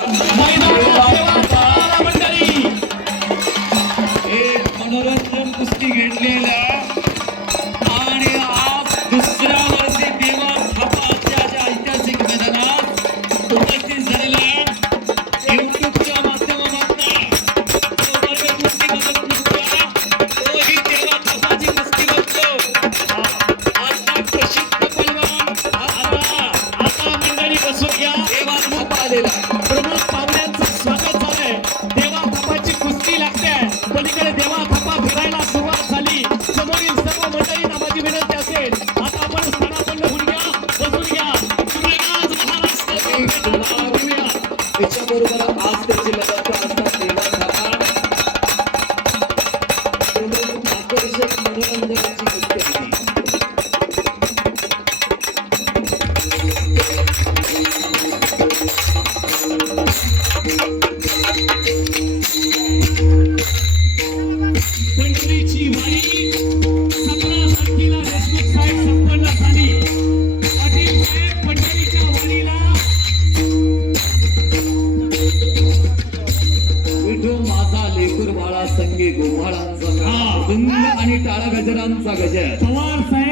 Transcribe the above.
एक मनोरंजन कुस्ती घेतलेला आणि आज दुसऱ्या वर्षी देवा थापाच्या ऐतिहासिक मैदानात उपस्थित झालेला युट्यूबच्या माध्यमातून मंडळी विनंती असेल आता आपण स्थानापन्न होऊन घ्या बसून घ्या घेऊया. त्याच्याबरोबर आज त्याची लढत असतात आकर्षक मनोरंजनाची होती. लेकूर बाळा संगी. दुंग आणि टाळा गजरांचा गजर पवार साहेब